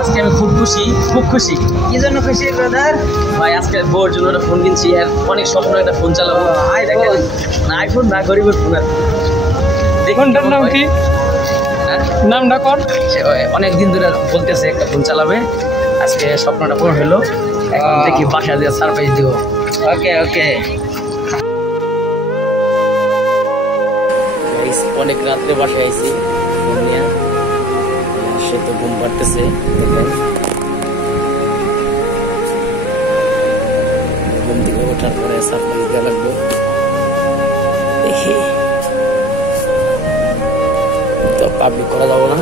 আজকে আমি খুব খুশি, খুব খুশি। কি জন্য খুশি ব্রাদার? ভাই আজকে বউর জন্য একটা ফোন কিনছি, আর অনেক স্বপ্ন একটা ফোন চালাবো। দেখেন, না আইফোন না, গরিবের ফোন। আর ফোনটার নাম কি? নামটা কর। অনেক দিন ধরে বলতেছে একটা ফোন চালাবে, আজকে স্বপ্নটা পূরণ হলো। এখন দেখি বাসা দিয়ে সারপ্রাইজ দিব। ওকে ওকে। অনেক রাত্রে বাসায় আইছি ফোন নিয়ে, সে তো ঘুম পাড়তেছে। ঘুম থেকে ওঠার পরে সারপ্রাইজ দেওয়া লাগবে। দেখি তো পাবলিক করা যাবো না।